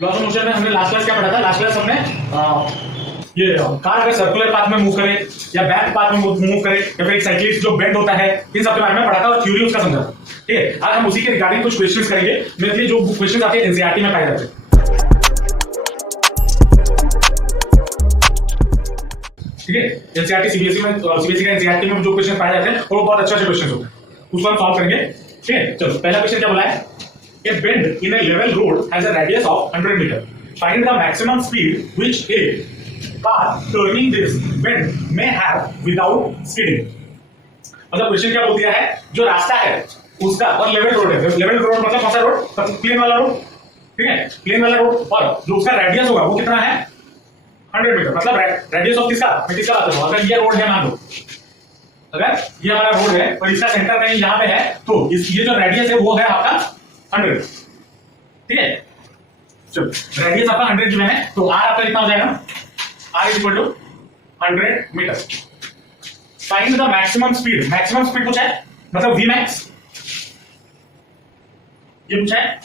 Laws of motion में हमने last class क्या पढ़ा था? लास्ट क्लास हमने ये कार अगर सर्कुलर पाथ में मूव करे या बैक पाथ में मूव करे या फिर एक साइक्लिस्ट जो बेंड होता है, इन सब के बारे में पढ़ा था और थ्योरी उसका समझा था। ठीक है, आज हम उसी के रिगार्डिंग कुछ क्वेश्चंस करेंगे। मेरे लिए जो क्वेश्चंस आते हैं एनसीईआरटी में पाए जाते हैं। ठीक है, एनसीईआरटी सीबीएसई में, सीबीएसई का एनसीईआरटी में जो क्वेश्चन पाए जाते हैं वो बहुत अच्छे क्वेश्चन होते हैं, उसको हम सॉल्व करेंगे। ठीक है, चलो पहला क्वेश्चन क्या बोला है? A bend in a level road has a radius of 100 meter. Find the maximum speed which a car turning this bend may have without skidding. मतलब क्वेश्चन क्या बोल दिया है? जो रास्ता है उसका और लेवल रोड है। लेवल रोड मतलब कौन सा रोड? प्लेन वाला रोड। ठीक है, प्लेन वाला रोड, और जो उसका रेडियस होगा वो कितना है? 100 मीटर। मतलब रेडियस ऑफ किसका? मैं किसका बात कर रहा हूं? अगर ये रोड है, मान लो अगर ये हमारा रोड है और इसका सेंटर कहीं यहाँ पे है, तो ये जो रेडियस है वो है आपका 100। ठीक है, चलो रेडियस आपका 100 जो है, तो आर आपका कितना हो जाएगा? R is equal to 100 metre. Find the maximum speed. Maximum speed पूछा है, मतलब वी मैक्स ये पूछा है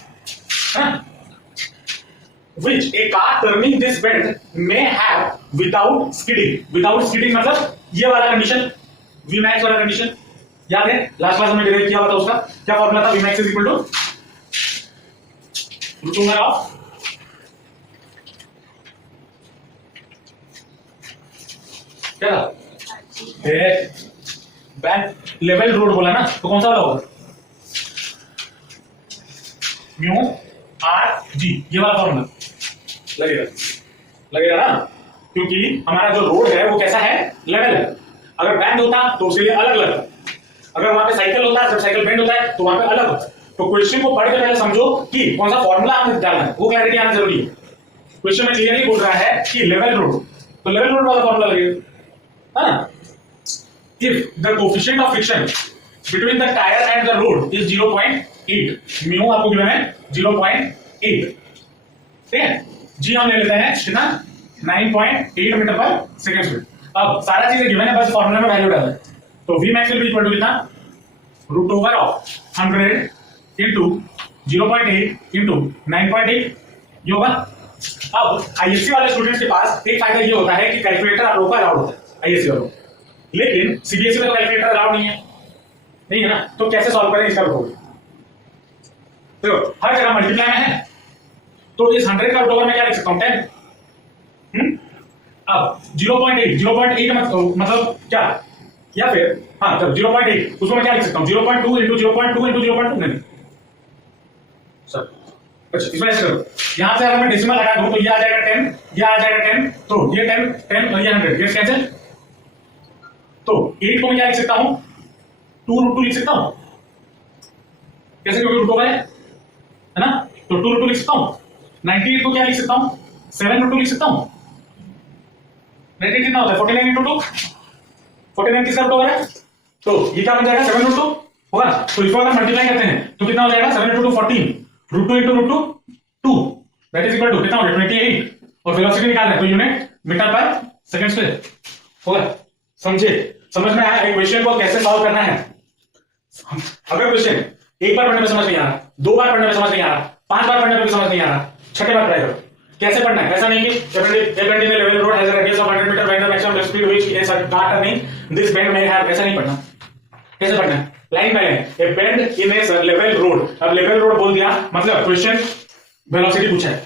which a car turning this bend may have without skidding। without skidding मतलब ये वाला कंडीशन, वी मैक्स वाला कंडीशन याद है? लास्ट क्लास में डिराइव किया हुआ था, उसका क्या फॉर्मूला था? V max is equal to root over of क्या था? बैक लेवल रोड बोला ना, तो कौन सा वाला होगा? म्यू आर जी, ये वाला फॉर्मूला लगेगा ना, क्योंकि हमारा जो रोड है वो कैसा है? लेवल है। अगर बैंड होता तो उसके लिए अलग लगता, अगर वहां पे साइकिल होता है, जब साइकिल बैंड होता है तो वहां पे अलग होता है। तो क्वेश्चन को पढ़ के पहले समझो कि कौन सा फॉर्मूला आपने डालना है, वो क्लैरिटी आना जरूरी है। क्वेश्चन में क्लियरली बोल रहा है कि लेवल रोड, तो लेवल रोड वाला फॉर्मूला लगेगा, है ना? If the coefficient of friction between the tyre and the road is 0.8, mu आपको गिवन है 0.8। ठीक है, जी हम ले लेते हैं कितना? 9.8 मीटर पर सेकंड स्क्वायर। अब सारा चीजें गिवन है, बस फॉर्मूला में वैल्यू डालना है। तो V max will be equal to कितना? Root over of 100 into 0.8 into 9.8 ये होगा। अब आईएससी वाले स्टूडेंट्स के पास एक फायदा ये होता है कि कैलकुलेटर आप लोगों का अलाउड होता है आईएससी वालों, लेकिन सीबीएसई में तो कैलकुलेटर अलाउड नहीं है ना, तो कैसे सॉल्व करें इसका बताओ। तो हर जगह मल्टीप्लाई में है, तो इस 100 का रूट ओवर में क्या लिख सकता हूं? 10। अब 0.8 मतलब क्या? या फिर हाँ, जब 0.8 उसको मैं क्या लिख सकता हूं? 0.2 into 0.2 into 0.2 नहीं सर, अच्छा इसमें ऐसे करो, यहां से अगर मैं डेसिमल लगा दूं तो ये आ जाएगा 10, ये आ जाएगा 10, तो ये 10 और ये 100, ये कैंसिल। तो 8 को मैं क्या लिख सकता हूं? 2√2 लिख सकता हूं। कैसे? क्योंकि रूट ओवर है ना, तो 2√2 लिख सकता हूं। 98 को क्या लिख सकता हूं? 7√2 लिख सकता हूं। 98 कितना होता है? 49 into 2, 49 किसका रूट ओवर है? तो ये क्या बन जाएगा? 7√2 होगा। तो इसको अगर मल्टीप्लाई करते हैं तो कितना हो जाएगा? 7 into 2 14, √2 into √2 2, that is equal to कितना हो गया? 28। और वेलोसिटी निकालना है तो unit metre per second square होगा। समझे? समझ में आया इक्वेशन को कैसे सॉल्व करना है? अगर क्वेश्चन एक बार पढ़ने में समझ नहीं आ रहा, 2 बार पढ़ने में समझ नहीं आ रहा, 5 बार पढ़ने में समझ नहीं आ रहा, 6ठे बार ट्राई करो। कैसे पढ़ना है? ऐसा नहीं कि a bend in a level road has a radius of 100 meter, find the maximum speed which a car turning this bend may have। ऐसा नहीं पढ़ना। कैसे पढ़ना है? Line by line. A bend in A level road. अब level road बोल दिया मतलब क्वेश्चन वेलोसिटी पूछा है।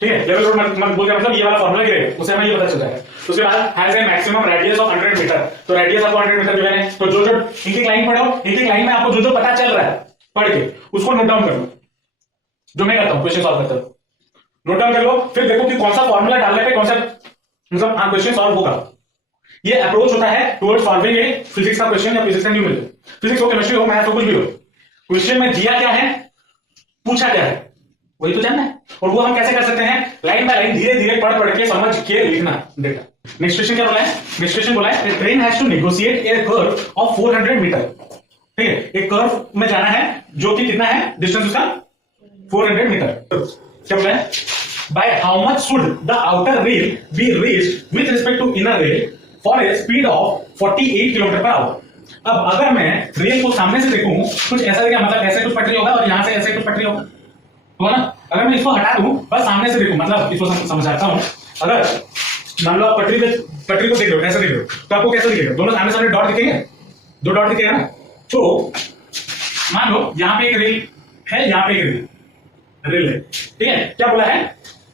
ठीक है, लेवल रोड मत बोल दिया मतलब ये वाला फॉर्मूला गिरेगा, उससे हमें ये पता चल जाएगा। तो उसके बाद has a maximum radius of 100 metre, तो रेडियस आपको 100 मीटर गिवन है, तो जो एक एक लाइन पढ़ो, एक एक लाइन में आपको जो पता चल रहा है पढ़ के उसको नोट डाउन कर लो, जो मैं करता हूं क्वेश्चन सॉल्व करता हूं। नोट डाउन कर लो, फिर देखो कि कौन सा फॉर्मूला डालने पे कौन सा मतलब हाँ क्वेश्चन सॉल्व होगा। ये अप्रोच होता है टुवर्ड्स सॉल्विंग ए फिजिक्स का क्वेश्चन या फिजिक्स का न्यूमेरिकल। फिजिक्स हो, केमिस्ट्री हो, मैथ हो, कुछ भी हो, क्वेश्चन में दिया क्या है, पूछा क्या है, वही तो जानना है। और वो हम कैसे कर सकते हैं? लाइन बाय लाइन, धीरे धीरे पढ़ पढ़ के समझ के लिखना डेटा। नेक्स्ट क्वेश्चन क्या बोला है? नेक्स्ट क्वेश्चन बोला है train has to negotiate a curve of 400 metre. ठीक है, एक कर्व में जाना है जो कि कितना है डिस्टेंस उसका? 400 मीटर। क्या बोला है? By how much should the outer rail be raised with respect to inner rail for a speed of 48 km per hour? अब अगर मैं रेल को सामने से देखूं, कुछ ऐसा दिखेगा, मतलब ऐसे कुछ पटरी होगा और यहां से ऐसे कुछ पटरी होगा, ना? अगर मैं इसको हटा दूं, बस सामने से देखूं, मतलब इसको समझाता हूं। अगर मान लो आप पटरी को देख रहे हो, ऐसे देख रहे हो, तो आपको कैसे दिखेगा? दोनों सामने सामने डॉट दिखेंगे, दो डॉट दिखेगा ना। तो मान लो यहाँ पे एक रेल है, यहाँ पे एक रेल है, ठीक है। क्या बोला है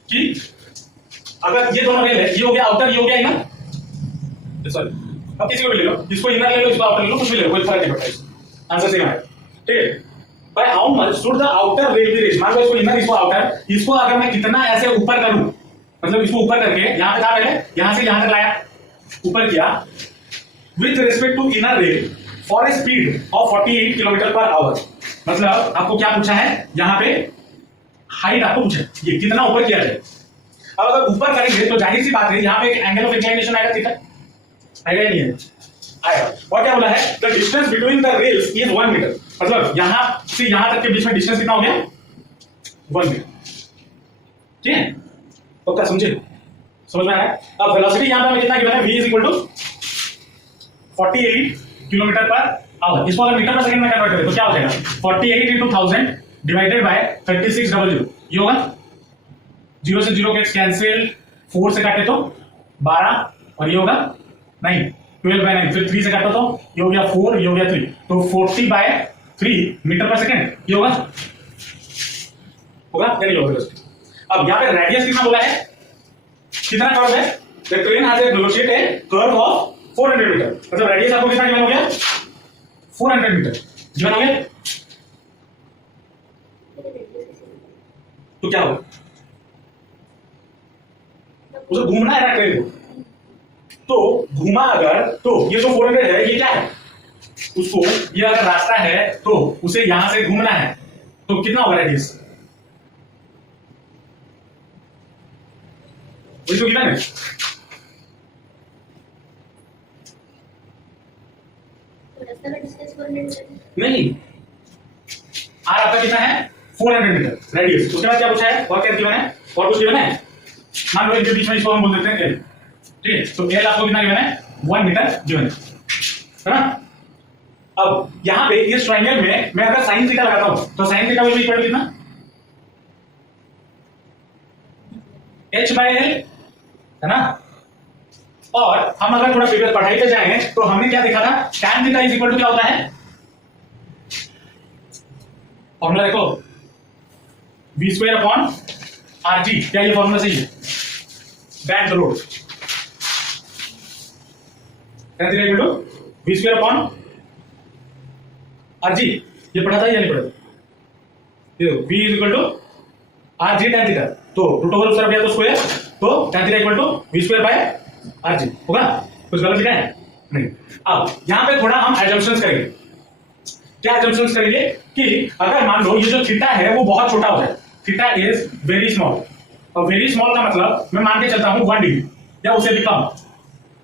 कि अगर ये दोनों रेल है, ये हो गया आउटर, ये हो गया इनर, सॉरी, अब किसी को भी ले लो, इसको इनर ले लो, इसको आउटर ले लो, कुछ भी ले लो, कोई फर्क नहीं पड़ता, आंसर सेम है, ठीक है। By how much should the outer rail be raised? मान लो इसको इनर, इसको आउटर, इसको अगर मैं कितना ऐसे ऊपर करूं, मतलब इसको ऊपर करके यहां पे था पहले, यहां से यहां तक लाया, ऊपर किया, with respect to inner rail for a speed of 48 kilometre per hour. मतलब आपको क्या पूछा है, यहां पे हाइट आपको पूछा है, ये कितना ऊपर किया जाए। अब अगर ऊपर करेंगे तो जाहिर सी बात है यहां पे एक एंगल ऑफ इंक्लिनेशन आएगा, ठीक है, आएगा या नहीं है? आएगा। और क्या बोला है, the distance between the rails is 1 metre. मतलब यहां से यहां तक के बीच में डिस्टेंस कितना हो गया? 1 मीटर, ठीक है। तो क्या समझे, समझ में आया? अब वेलोसिटी यहां पे हमें कितना गिवन है, v is equal to 48 kilometre per hour. इसको अगर मीटर पर सेकंड में कन्वर्ट करें तो क्या हो जाएगा, 48 into 1000 डिवाइडेड बाय 3600। ये होगा 0 से 0 कैंसिल, 4 से काटे तो 12, और ये होगा 9, 12 बाय 9, फिर 3 से काटो तो ये हो गया 4, ये हो गया 3, तो 40/3 मीटर पर सेकंड ये होगा यानी होगा। अब यहाँ पे रेडियस कितना बोला है, कितना कर्व है? The train has a velocity curve of 400 metre. मतलब रेडियस आपको कितना गिवन हो गया, 400 मीटर गिवन हो गया। तो क्या होगा, उसे घूमना है ना ट्रेन को, तो घूमा अगर, तो ये जो 400 है ये क्या है, उसको ये अगर रास्ता है तो उसे यहां से घूमना है, तो कितना होगा रेडियस? वही तो गिवन है। नहीं, आर आपका कितना है, 400 मीटर रेडियस। उसके बाद क्या पूछा है, और क्या गिवन है, और कुछ गिवन है? मान लो इनके बीच में इसको हम बोल देते हैं एल, ठीक है। तो एल आपको कितना गिवन है, 1 मीटर गिवन है ना। अब यहां पे इस ट्रायंगल में मैं अगर साइन थीटा लगाता हूं तो साइन थीटा विल इक्वल कितना, h/l, है ना। और हम अगर थोड़ा प्रीवियस पढ़ाई पे जाएं तो हमने क्या देखा था, tan theta is equal to क्या होता है, फॉर्मूला देखो, v²/rg। क्या ये फॉर्मूला सही है? Banked road tan theta equal to v²/rg। ये पढ़ा था या नहीं पढ़ा था? देखो v is equal to rg tan theta, तो रूट ओवर उसका गया तो स्क्वायर, तो tan theta equal to v²/rg होगा। कुछ गलत लिखा है? नहीं। अब यहां पे थोड़ा हम एजम्पशंस करेंगे। क्या एजम्पशंस करेंगे कि अगर मान लो ये जो थीटा है वो बहुत छोटा हो जाए, थीटा इज वेरी स्मॉल, और वेरी स्मॉल का मतलब मैं मान के चलता हूं 1 डिग्री या उससे भी कम।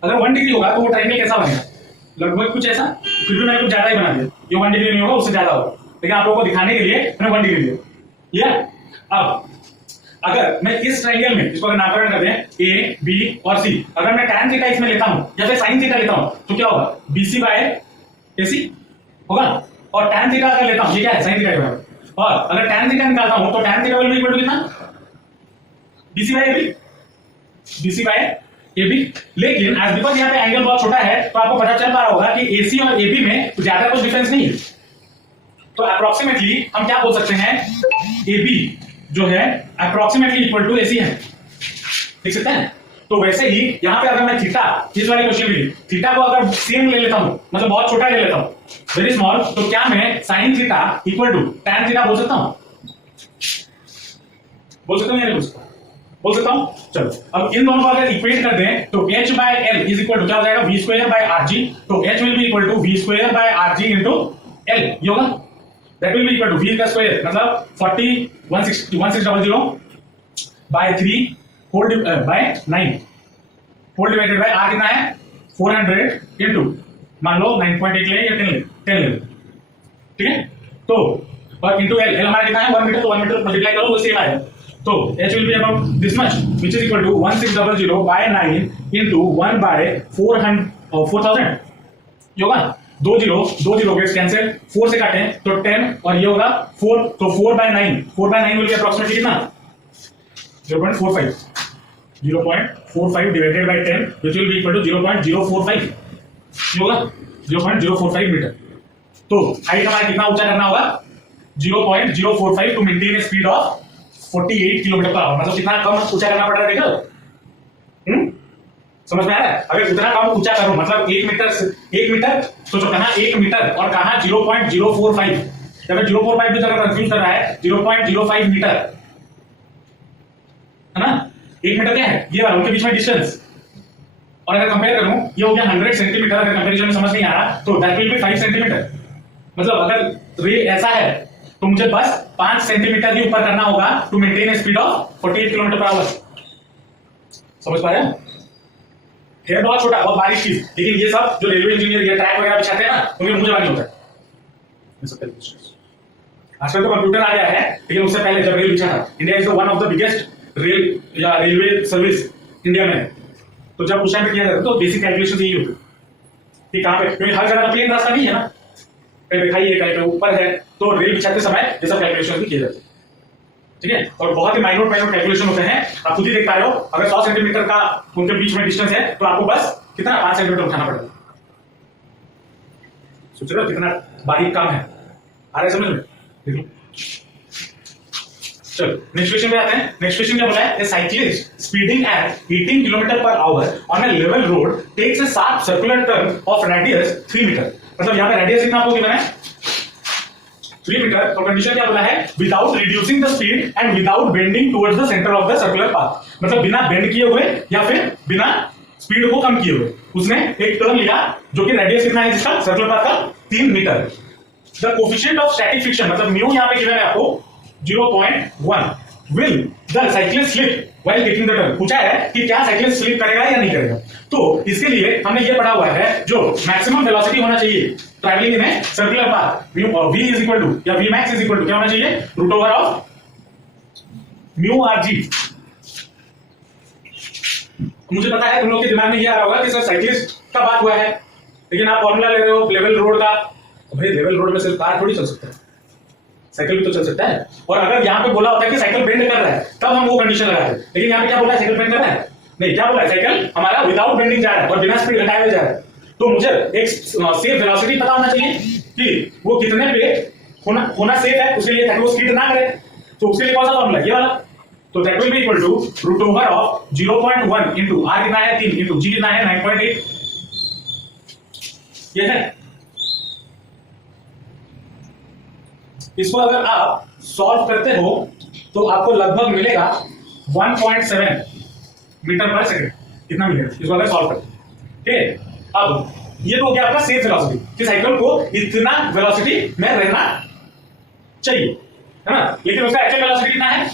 अगर 1 डिग्री होगा तो वो ट्रायंगल कैसा बनेगा, लगभग कुछ ऐसा। फिर भी मैंने कुछ ज्यादा ही बना दिया, ये 1 डिग्री नहीं होगा, उससे ज्यादा होगा, लेकिन आप लोगों को दिखाने के लिए मैंने 1 डिग्री दिया। क्लियर? अब अगर मैं इस ट्रायंगल में इसको अगर नामकरण कर दें ए, बी और सी, अगर मैं tan थीटा इसमें लेता हूं या फिर sin थीटा लेता हूं तो क्या होगा, BC/AC होगा। और tan थीटा अगर लेता हूं, ये क्या है, sin थीटा के बराबर। और अगर tan थीटा निकालता हूं तो tan theta will be equal to कितना, BC/AB, BC/AB। लेकिन आज बिकॉज़ यहां पे एंगल बहुत छोटा है तो आपको पता चल पा रहा होगा कि AC और AB में ज्यादा कुछ डिफरेंस नहीं है। तो अप्रोक्सीमेटली हम क्या बोल सकते हैं, AB जो है अप्रोक्सीमेटली इक्वल टू AC है, देख सकते हैं। तो वैसे ही यहां पे अगर मैं थीटा, इस वाले क्वेश्चन में थीटा को अगर सेम ले लेता हूं, मतलब बहुत छोटा ले लेता हूं, वेरी स्मॉल, तो क्या मैं sin theta equal to tan theta बोल सकता हूं? बोल सकता हूं या नहीं बोल सकता? बोल सकता हूं। चलो अब इन दोनों को अगर इक्वेट कर दें तो h/l इज इक्वल टू क्या हो जाएगा, v²/rg। तो h will be equal to v²/rg into l, ये होगा। That will be equal to v का स्क्वायर मतलब 1600 by 3 whole by 9 whole divided by r कितना है, 400 इनटू मान लो 9.8 ले या 10 ले, ठीक है। तो और इनटू l हमारा कितना है, 1 मीटर, तो 1 मीटर मल्टीप्लाई करो वो सेम आएगा। तो h will be about this much, which is equal to 1600 by 9 into 1 by 4000 ये होगा दो जीरो गेट्स कैंसिल, 4 से काटें तो 10 और ये होगा 4, तो 4/9 विल बी अप्रोक्सीमेटली कितना 0.45 divided by 10 which will be equal to 0.045 होगा 0.045 मीटर। तो हाइट हमारा कितना ऊंचा करना होगा 0.045 to maintain a speed of 48 kilometre per hour. मतलब कितना कम ऊंचा करना पड़ रहा है देखो। समझ में आ रहा है? अगर उतना कम ऊंचा करो मतलब 1 मीटर सोचो कहां 1 मीटर और कहां 0.045 या फिर 0.45 भी जरा कंफ्यूज कर रहा है 0.05 मीटर है ना। 1 मीटर क्या है ये वाला उनके बीच में डिस्टेंस। और अगर कंपेयर करूं ये हो गया 100 सेंटीमीटर। अगर कंपैरिजन में समझ नहीं आ रहा तो दैट विल बी 5 सेंटीमीटर। मतलब अगर रे ऐसा है तो मुझे बस 5 सेंटीमीटर ही ऊपर करना होगा to maintain a speed of 48 kilometre per hour. समझ पा रहे हैं? है बहुत छोटा बहुत बारीक चीज, लेकिन ये सब जो रेलवे इंजीनियर ये ट्रैक वगैरह बिछाते हैं ना उनके मुंह जवानी होता है। आजकल तो कंप्यूटर आ गया है, लेकिन उससे पहले जब रेल बिछा था, India is one of the biggest rail या रेलवे सर्विस इंडिया में। तो जब उस टाइम पे किया जाता तो बेसिक कैलकुलेशन यही होती कि कहां पे, क्योंकि हर जगह प्लेन रास्ता नहीं है ना, कहीं पे खाई है कहीं पे ऊपर है, तो रेल बिछाते समय ये सब कैलकुलेशन भी किए जाते हैं। ठीक है, और बहुत ही माइन्यूट कैलकुलेशन होते हैं। आप खुद ही देख पा रहे हो अगर 100 सेंटीमीटर का उनके बीच में डिस्टेंस है तो आपको बस कितना 5 सेंटीमीटर उठाना पड़ेगा। सोच रहे हो कितना बारीक काम है। आ रहा है समझ में? देखो चलो नेक्स्ट क्वेश्चन पे आते हैं। नेक्स्ट क्वेश्चन क्या बोला है, a cyclist speeding at 18 kilometre per hour on a level road takes a sharp circular turn of radius 3 metre. मतलब यहां पे रेडियस कितना आपको गिवन है 3 मीटर। और कंडीशन क्या बोला है, without reducing the speed and without bending towards the centre of the circular path. मतलब बिना बेंड किए हुए या फिर बिना स्पीड को कम किए हुए उसने एक टर्न लिया जो कि रेडियस कितना है जिसका सर्कुलर पाथ का 3 metre. The coefficient of static friction मतलब म्यू यहां पे गिवन है आपको 0.1 will the cyclist slip while taking the turn. पूछा है कि क्या साइक्लिस्ट स्लिप करेगा या नहीं करेगा। तो इसके लिए हमने ये पढ़ा हुआ है जो मैक्सिमम वेलोसिटी होना चाहिए travelling in circular path v is equal to या v max is equal to क्या होना चाहिए root over of mu r g. मुझे पता है तुम लोग के दिमाग में ये आ रहा होगा कि सर साइक्लिस्ट का बात हुआ है, लेकिन आप फॉर्मूला ले रहे हो लेवल रोड का। भाई लेवल रोड में सिर्फ कार थोड़ी चल सकता है, साइकिल भी तो चल सकता है। और अगर यहाँ पे बोला होता है कि साइकिल बेंड कर रहा है तब हम वो कंडीशन लगाते हैं, लेकिन यहाँ पे क्या बोला है साइकिल बेंड कर रहा है नहीं, क्या बोला है साइकिल हमारा विदाउट बेंडिंग जा रहा है और बिना स्पीड घटाए हुए जा रहा है। तो मुझे एक सेफ वेलोसिटी पता होना चाहिए कि वो कितने पे होना सेफ है उसके लिए ताकि वो स्पीड ना करे। तो उसके लिए कौन सा फॉर्मूला ये वाला, तो that will be equal to root over of 0.1 into r कितना है 3 इनटू g कितना है 9.8। ये है। इसको अगर आप सॉल्व करते हो तो आपको लगभग मिलेगा 1.7 मीटर पर सेकंड। कितना मिलेगा इसको अगर सॉल्व करते हैं। ठीक है, अब ये तो हो गया आपका सेफ वेलोसिटी कि साइकिल को इतना वेलोसिटी में रहना चाहिए है ना। लेकिन उसका एक्चुअल वेलोसिटी कितना है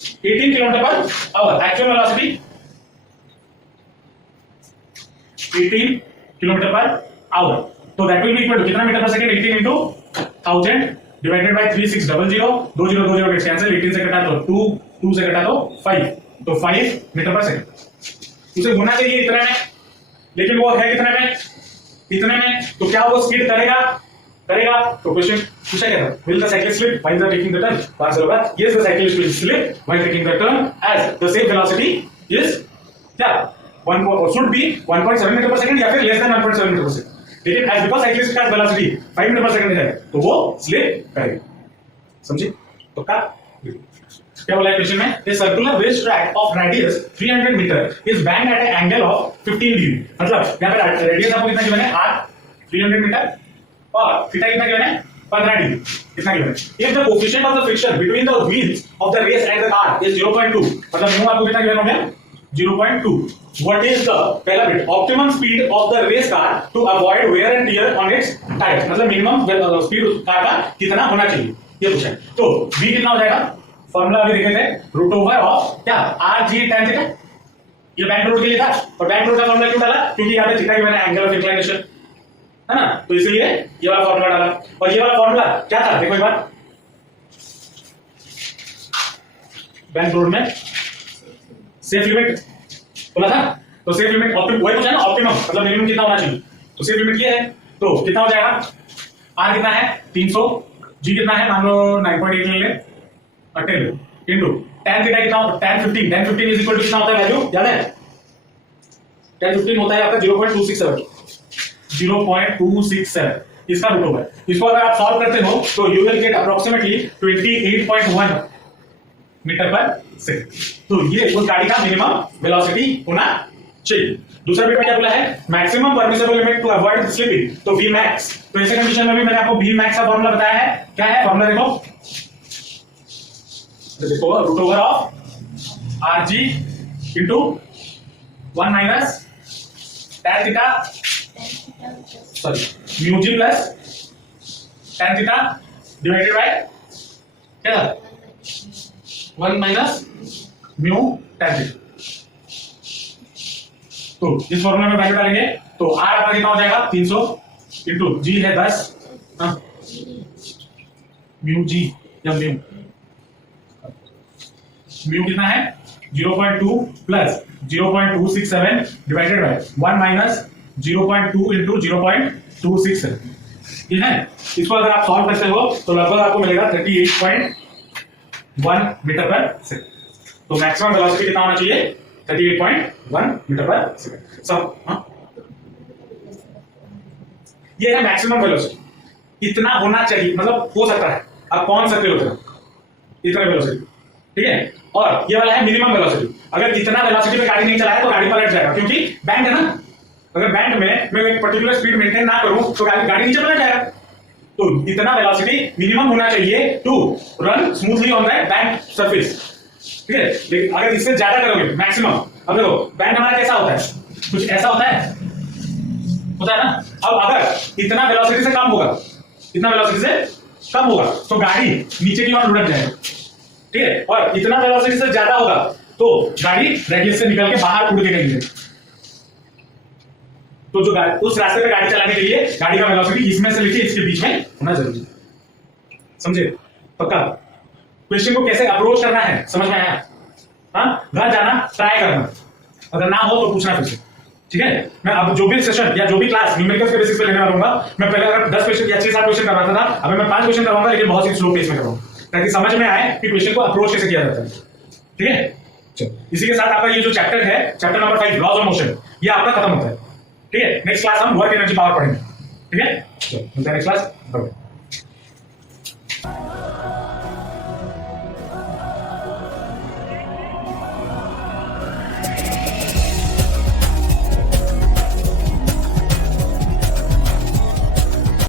18 kilometre per hour. Actual velocity 18 kilometre per hour. तो that will be equal to कितना metre per second 18 into 1000 divided by 3600 20 gets cancel 18 से कटा तो 2 से कटा तो 5 तो 5 मीटर पर सेकंड। उसे गुना चाहिए इतने में, लेकिन वो है कितने में इतने में। तो क्या वो स्पीड करेगा तो क्वेश्चन पूछा गया था will the cycle slip while the taking the turn. Answer होगा yes the cycle will slip while taking the turn as the same velocity is क्या 1 should be 1.7 metre per second या फिर less than 1.7 metre per second. लेकिन as because cyclist का velocity 5 metre per second है तो वो slip करेगा। समझे? तो क्या बोला है क्वेश्चन में, a circular race track of radius 300 metre is banked at an angle of 15 degree. मतलब यहां पे रेडियस आपको कितना गिवन है r 300 मीटर और थीटा कितना गिवन है 15 डिग्री। कितना गिवन है। If the coefficient of the friction between the wheels of the race and the car is 0.2 मतलब म्यू आपको कितना गिवन हो गया 0.2। What is the पहला bit optimum speed of the race car to avoid wear and tear on its tyres. मतलब minimum speed car का कितना होना चाहिए ये पूछा है। तो v कितना हो जाएगा, फॉर्मूला अभी देखे थे रूट ओवर ऑफ क्या r g tan थीटा। ये बैंक रोड के लिए था और बैंक रोड का फॉर्मूला क्यों डाला क्योंकि यहां पे थीटा की मैंने एंगल ऑफ इंक्लिनेशन है ना, तो इसलिए ये वाला फॉर्मूला डाला। और ये वाला फॉर्मूला क्या था देखो एक बार, बैंक रोड में सेफ लिमिट बोला था। तो सेफ लिमिट ऑप्टिमम वही पूछा ना, ऑप्टिमम मतलब मिनिमम कितना होना चाहिए। तो सेफ लिमिट ये है तो कितना हो जाएगा, आर कितना है 300, जी कितना है मान लो 9.8 ले ले 10 इनटू tan थीटा कितना होता है, tan 15 इज इक्वल टू कितना होता है वैल्यू याद है, tan 15 होता है आपका 0.267 इसका रूट ओवर। इसको अगर आप सॉल्व करते हो तो you will get approximately 28.1 metre per second. तो ये उस गाड़ी का मिनिमम वेलोसिटी होना चाहिए। दूसरा बिट में क्या बोला है, maximum permissible limit to avoid slipping, तो v max। तो ऐसे कंडीशन में भी मैंने आपको v max का फॉर्मूला बताया है, क्या है फॉर्मूला देखो root over of rg into 1 minus tan theta sorry mu g plus tan theta divided by क्या 1 माइनस म्यू tan थीटा। तो इस फॉर्मूला में वैल्यू डालेंगे तो r आपका कितना हो जाएगा 300 इनटू g है 10 म्यू जी या म्यू कितना है 0.2 plus 0.267 divided by 1 minus 0.2 into 0.267। ठीक है, इसको अगर आप सॉल्व करते हो तो लगभग आपको मिलेगा 38.1 मीटर पर सेकंड। तो मैक्सिमम वेलोसिटी कितना होना चाहिए 38.1 मीटर पर सेकंड। सब ये है मैक्सिमम वेलोसिटी, इतना होना चाहिए, मतलब हो सकता है आप कौन सकते हो इतना वेलोसिटी, ठीक है। और ये वाला है मिनिमम वेलोसिटी, अगर इतना वेलोसिटी पे गाड़ी नहीं चलाए तो गाड़ी पलट जाएगा, क्योंकि बैंड है ना, अगर बैंड में मैं एक पर्टिकुलर स्पीड मेंटेन ना करूं तो गाड़ी नीचे पलट जाएगा। तो इतना वेलोसिटी मिनिमम होना चाहिए to run smoothly on that bank surface, ठीक है। लेकिन अगर इससे ज्यादा करोगे मैक्सिमम, अब देखो बैंड हमारा कैसा होता है, कुछ ऐसा होता है ना। अब अगर इतना वेलोसिटी से कम होगा, इतना वेलोसिटी से कम होगा तो गाड़ी नीचे की ओर लुढ़क जाएगी, ठीक है। और इतना वेलोसिटी से ज्यादा होगा तो गाड़ी रेडियस से निकल के बाहर उड़ के गई है। तो जो उस रास्ते पे गाड़ी चलाने के लिए गाड़ी का वेलोसिटी इसमें से लेके इसके बीच में होना जरूरी है, समझे पक्का। क्वेश्चन को कैसे अप्रोच करना है समझ में आया, हाँ घर जाना ट्राई करना, अगर ना हो तो पूछना फिर से, ठीक है। मैं अब जो भी सेशन या जो भी क्लास न्यूमेरिकल्स के बेसिस पे लेने वाला हूं, मैं पहले अगर 10 क्वेश्चन या 6-7 क्वेश्चन करवाता था, अब मैं 5 क्वेश्चन करवाऊंगा, लेकिन बहुत ही स्लो पेस में करवाऊंगा ताकि समझ में आए कि क्वेश्चन को अप्रोच कैसे किया जाता है, ठीक है। चलो इसी के साथ आपका ये जो चैप्टर है, chapter number 5 laws of motion, ये आपका खत्म होता है, ठीक है। नेक्स्ट क्लास हम वर्क एनर्जी पावर पढ़ेंगे, ठीक है। चलो मिलते हैं नेक्स्ट क्लास, बाय।